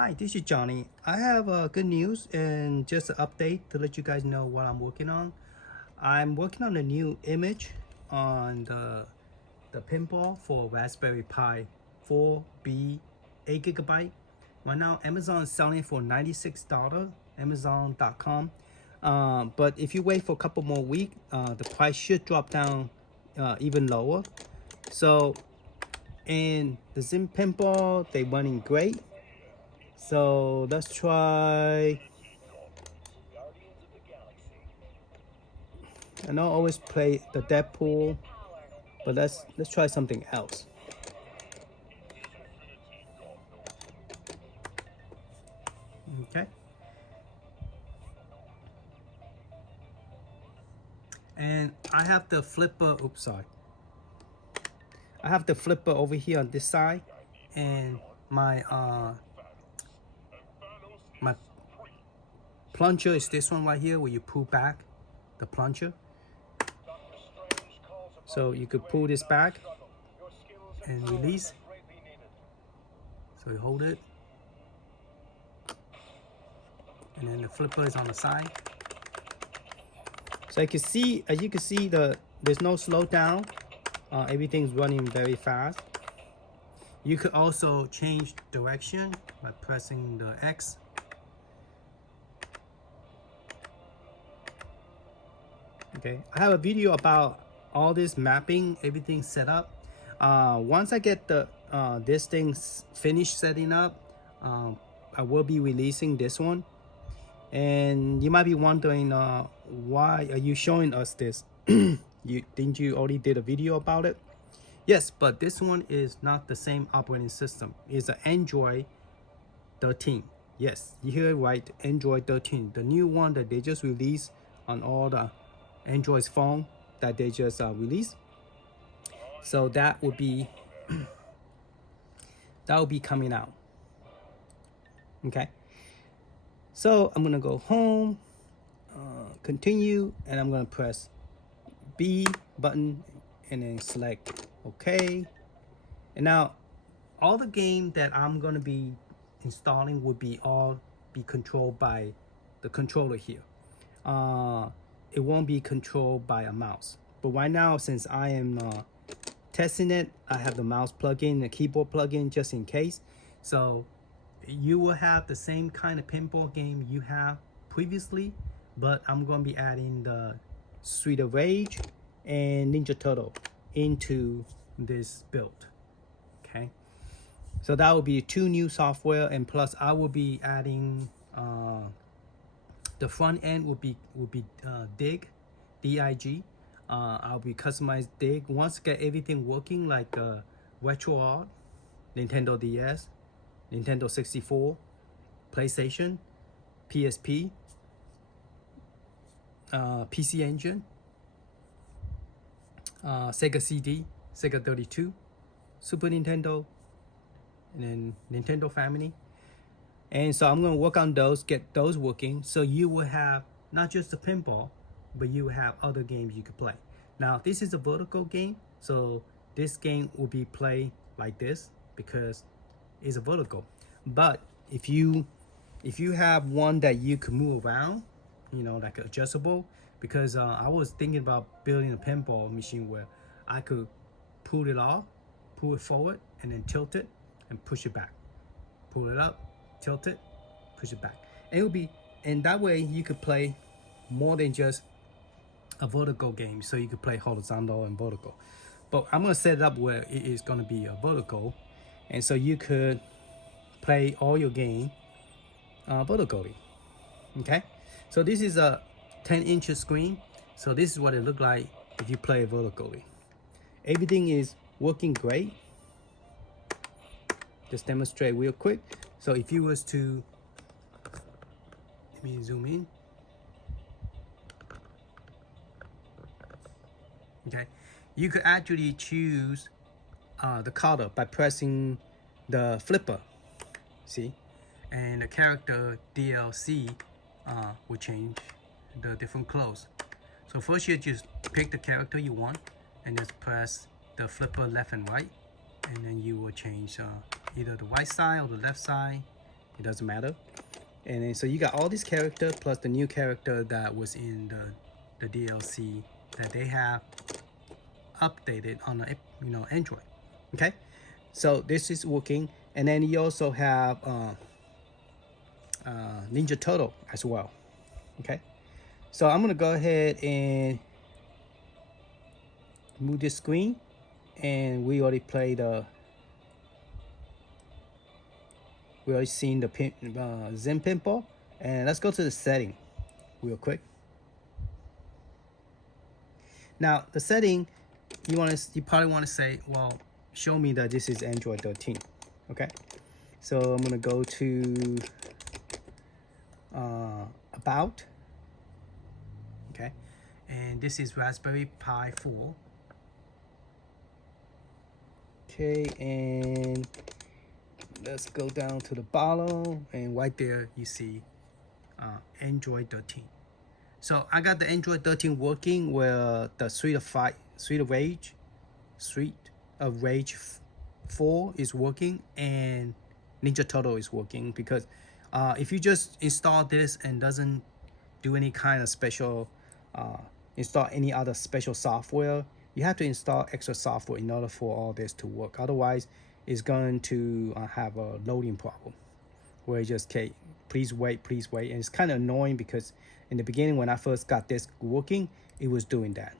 Hi, this is Johnny. I have good news and just an update to let you guys know what I'm working on. I'm working on a new image on the pinball for Raspberry Pi 4B 8 GB. Right now, Amazon is selling for $96, Amazon.com. But if you wait for a couple more weeks, the price should drop down even lower. So, in the Zim pinball, they running great. So let's try. I know I always play the Deadpool, but let's try something else. Okay. And I have the flipper. Oops, sorry. I have the flipper over here on this side, and my plunger is this one right here, where you pull back the plunger. So you could pull this back and release. So you hold it, and then the flipper is on the side. So as you can see, there's no slowdown. Everything's running very fast. You could also change direction by pressing the X. Okay, I have a video about all this mapping, everything set up. Once I get this thing finished setting up, I will be releasing this one. And you might be wondering, why are you showing us this? Didn't you already did a video about it? Yes, but this one is not the same operating system. It's an Android 13. Yes, you hear it right, Android 13. The new one that they just released on all the Android's phone that they just released. So that would be coming out. Okay. So I'm gonna go home, continue, and I'm gonna press B button and then select OK. And now all the game that I'm gonna be installing would be controlled by the controller here. It won't be controlled by a mouse. But right now, since I am testing it, I have the mouse plug-in, the keyboard plug-in, just in case. So you will have the same kind of pinball game you have previously, but I'm going to be adding the Street of Rage and Ninja Turtle into this build. Okay, so that will be 2 new software, and plus I will be adding the front end will be Dig, D-I-G. I'll be customized Dig. Once I get everything working, like RetroArt, Nintendo DS, Nintendo 64, PlayStation, PSP, PC Engine, Sega CD, Sega 32, Super Nintendo, and then Nintendo Family. And so I'm going to work on those, get those working. So you will have not just the pinball, but you will have other games you could play. Now, this is a vertical game. So this game will be played like this because it's a vertical. But if you have one that you can move around, you know, like adjustable, because I was thinking about building a pinball machine where I could pull it off, pull it forward, and then tilt it and push it back. Pull it up, tilt it, push it back. And it will be, and that way you could play more than just a vertical game. So you could play horizontal and vertical. But I'm gonna set it up where it is gonna be a vertical, and so you could play all your game vertically. Okay, so this is a 10-inch screen. So this is what it looked like if you play vertically. Everything is working great. Just demonstrate real quick. So if you was to, let me zoom in. Okay, you could actually choose the color by pressing the flipper. See, and the character DLC will change the different clothes. So first you just pick the character you want and just press the flipper left and right, and then you will change either the right side or the left side, It doesn't matter. And then so you got all these characters plus the new character that was in the DLC that they have updated on the Android. Okay, so this is working. And then you also have Ninja Turtle as well. Okay, so I'm gonna go ahead and move this screen, and we already played we already seen the Zen Pinball, and let's go to the setting real quick. Now the setting, you probably want to say, well, show me that this is Android 13. Okay, so I'm gonna go to about. Okay, and this is Raspberry Pi 4. Okay, and let's go down to the bottom, and right there you see Android 13. So I got the Android 13 working where the Street of Rage 4 is working, and Ninja Turtle is working, because if you just install this and doesn't do any kind of special install any other special software, you have to install extra software in order for all this to work. Otherwise, it's going to have a loading problem where it just, okay, please wait. And it's kind of annoying because in the beginning when I first got this working, it was doing that.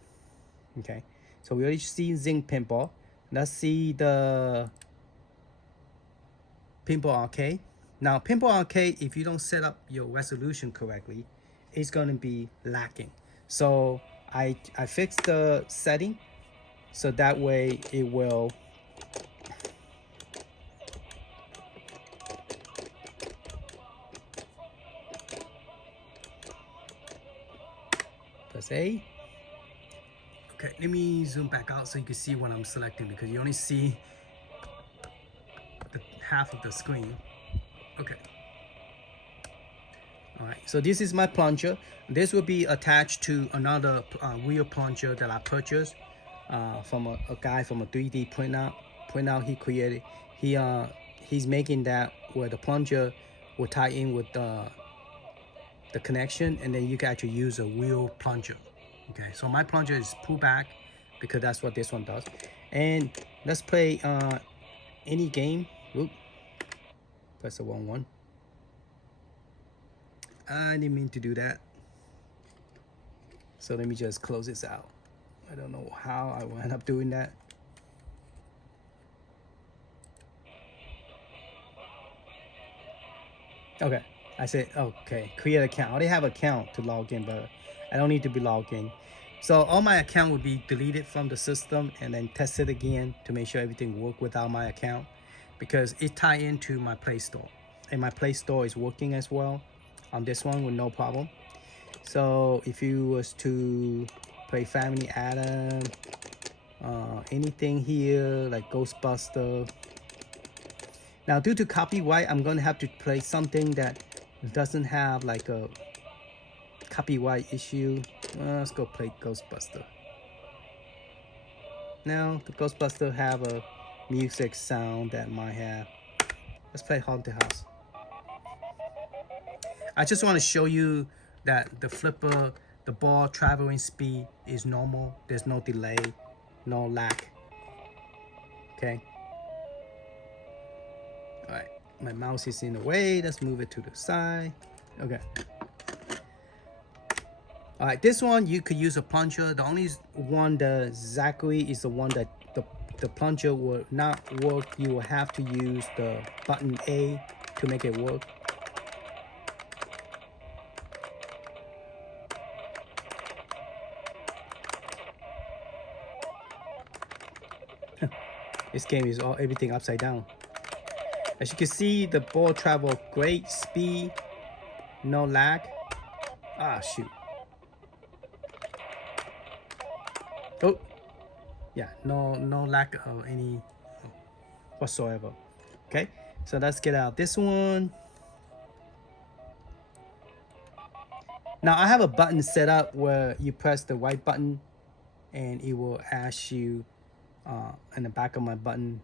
Okay, so we already see Zen Pinball. Let's see the Pinball Arcade. Now, Pinball Arcade, if you don't set up your resolution correctly, it's going to be lacking. So I fixed the setting so that way it will press A. Okay, let me zoom back out so you can see what I'm selecting, because you only see the half of the screen. Okay. All right, so this is my plunger. This will be attached to another wheel plunger that I purchased from a guy from a 3D printout he created. He's making that where the plunger will tie in with the connection, and then you can actually use a wheel plunger. Okay, so my plunger is pull back because that's what this one does. And let's play any game. Oop, press the wrong one. I didn't mean to do that. So let me just close this out. I don't know how I wound up doing that. Okay, I said, okay, create account. I already have an account to log in, but I don't need to be logged in. So all my account will be deleted from the system and then test it again to make sure everything works without my account, because it ties into my Play Store. And my Play Store is working as well on this one with no problem. So if you was to play Family Adam, anything here like Ghostbuster. Now due to copyright, I'm gonna have to play something that doesn't have like a copyright issue. Let's go play Ghostbuster. Now the Ghostbuster have a music sound that might have. Let's play Haunted House. I just want to show you that the flipper, the ball traveling speed is normal. There's no delay, no lag. Okay. All right, my mouse is in the way. Let's move it to the side. Okay. All right, this one you could use a plunger. The only one that Zachary is the one that the plunger will not work. You will have to use the button A to make it work. This game is everything upside down. As you can see, the ball travel great speed, no lag. Ah, shoot. Oh, yeah, no lack of any whatsoever. Okay, so let's get out this one. Now I have a button set up where you press the right button and it will ask you in the back of my button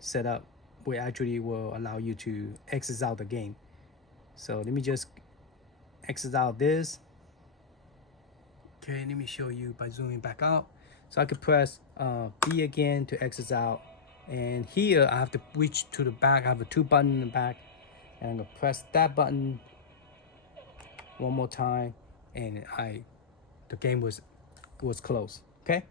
set up, where actually will allow you to exit out the game. So let me just exit out this. Okay, let me show you by zooming back out. So I could press B again to exit out. And here I have to reach to the back. I have a 2 button in the back. And I'm gonna press that button one more time. And the game was closed, okay?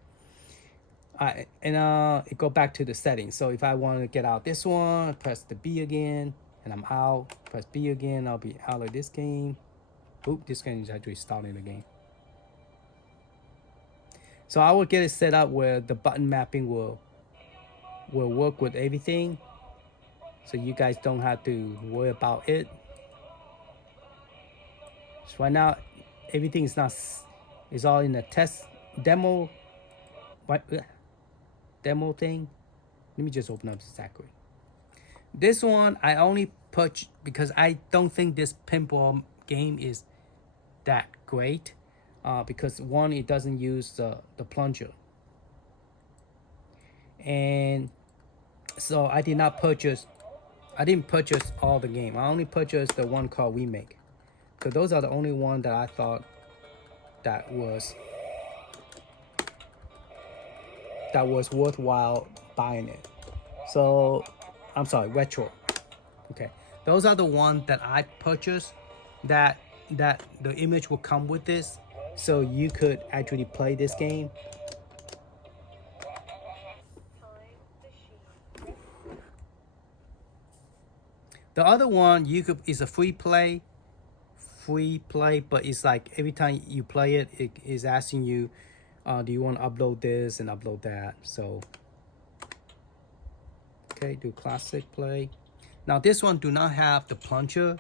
It go back to the settings. So if I want to get out this one, press the B again, and I'm out. Press B again, I'll be out of this game. Oop, this game is actually starting the game. So I will get it set up where the button mapping will work with everything. So you guys don't have to worry about it. So right now, everything is all in the test demo. Demo thing. Let me just open up exactly. This one I only purchased because I don't think this pinball game is that great. Because one, it doesn't use the plunger. And so I didn't purchase all the game. I only purchased the one called Remake. So those are the only one that I thought that was worthwhile buying it. So I'm sorry, Retro. Okay, those are the ones that I purchased that the image will come with this, so you could actually play this game. The other one is a free play, but it's like every time you play it, it is asking you, do you want to upload this and upload that? So, okay, do classic play. Now this one do not have the plunger,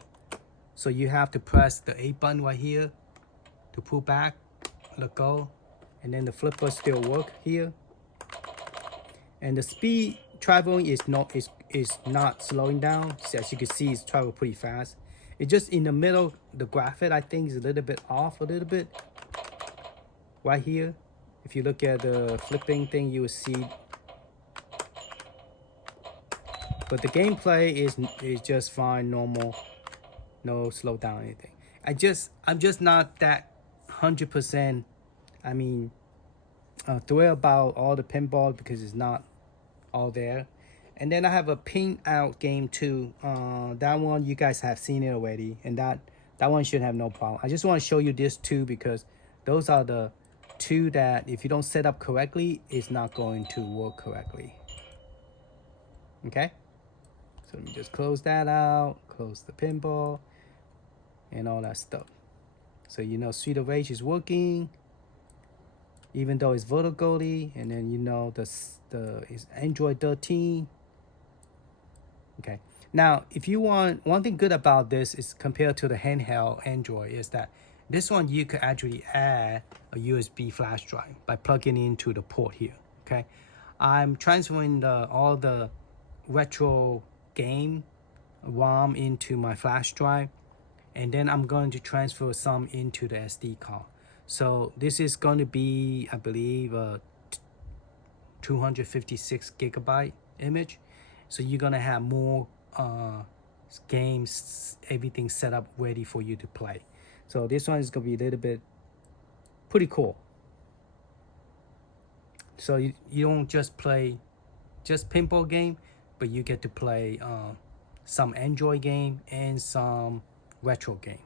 so you have to press the A button right here to pull back, let go, and then the flipper still work here. And the speed traveling is not slowing down. So as you can see, it's travel pretty fast. It's just in the middle, the graphic I think is a little bit off a little bit. Right here, if you look at the flipping thing, you will see. But the gameplay is just fine, normal, no slow down anything. I'm just not that 100%. I mean, thrilled about all the pinball because it's not all there. And then I have a pin out game too. That one you guys have seen it already, and that one should have no problem. I just want to show you this two because those are the two that if you don't set up correctly, it's not going to work correctly. Okay, so let me just close that out, close the pinball and all that stuff. So you know Street of Rage is working, even though it's vertically, and then you know it's Android 13. Okay, now if you want, one thing good about this is compared to the handheld Android is that this one you could actually add a USB flash drive by plugging into the port here. Okay, I'm transferring all the retro game ROM into my flash drive, and then I'm going to transfer some into the SD card. So this is going to be, I believe, a 256 gigabyte image. So you're gonna have more games, everything set up ready for you to play. So this one is gonna be a little bit pretty cool. So you don't just play pinball game, but you get to play some Android game and some retro game.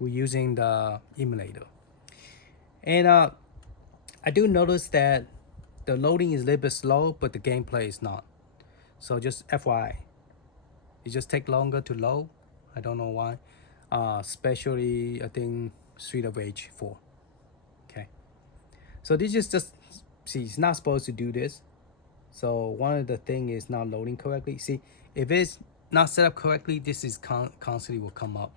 We're using the emulator. And I do notice that the loading is a little bit slow, but the gameplay is not. So just FYI, it just takes longer to load. I don't know why. Especially I think Street of Rage 4. Okay. So this is just, see, it's not supposed to do this. So one of the thing is not loading correctly. See, if it's not set up correctly, this is constantly will come up.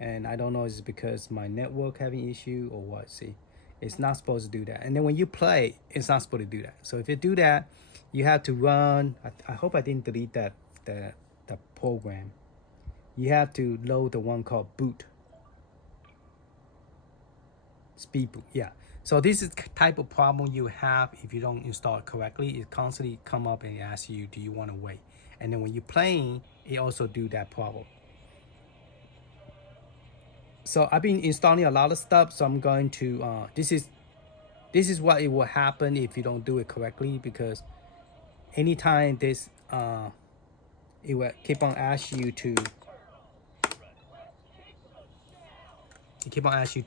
And I don't know if it's because my network having issue or what. See, it's not supposed to do that. And then when you play, it's not supposed to do that. So if you do that, you have to run. I hope I didn't delete the program. You have to load the one called boot. Speed boot, yeah. So this is the type of problem you have if you don't install it correctly. It constantly come up and ask you, do you want to wait? and then when you're playing, it also do that problem. So I've been installing a lot of stuff, so I'm going to this is what it will happen if you don't do it correctly, because anytime this it will keep on asking you to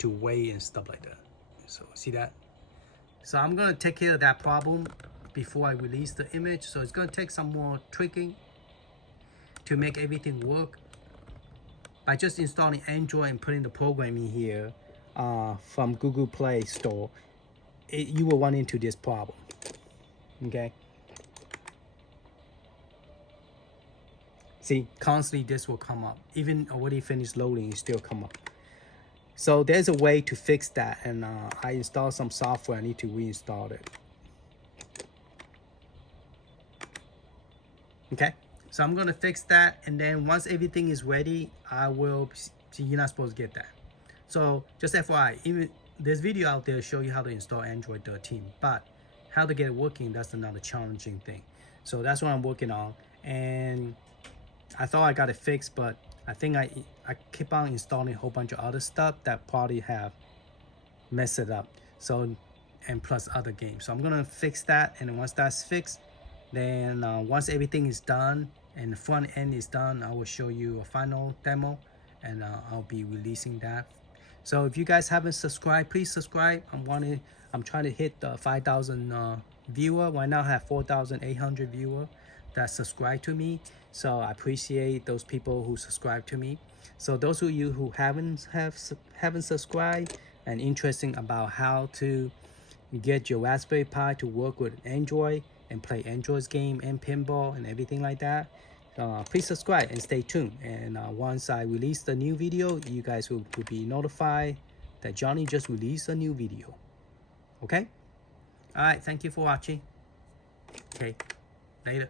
wait and stuff like that. So see that? So I'm gonna take care of that problem before I release the image. So it's gonna take some more tweaking to make everything work. By just installing Android and putting the program in here from Google Play Store, you will run into this problem. Okay. See, constantly this will come up. Even already finished loading, it still come up. So there's a way to fix that, and I installed some software. I need to reinstall it. Okay, so I'm gonna fix that, and then once everything is ready, I will see. You're not supposed to get that. So just FYI, even there's video out there show you how to install Android 13, but how to get it working, that's another challenging thing. So that's what I'm working on, and I thought I got it fixed, but I think I keep on installing a whole bunch of other stuff that probably have messed it up. So, and plus other games. So I'm gonna fix that, and once that's fixed, then once everything is done and the front end is done, I will show you a final demo, and I'll be releasing that. So if you guys haven't subscribed, please subscribe. I'm trying to hit the 5,000 viewer. Right now I have 4,800 viewer that subscribe to me. So I appreciate those people who subscribe to me. So those of you who haven't subscribed and interested about how to get your Raspberry Pi to work with Android and play Android's game and pinball and everything like that, please subscribe and stay tuned. And once I release the new video, you guys will be notified that Johnny just released a new video. Okay? All right, thank you for watching. Okay, later.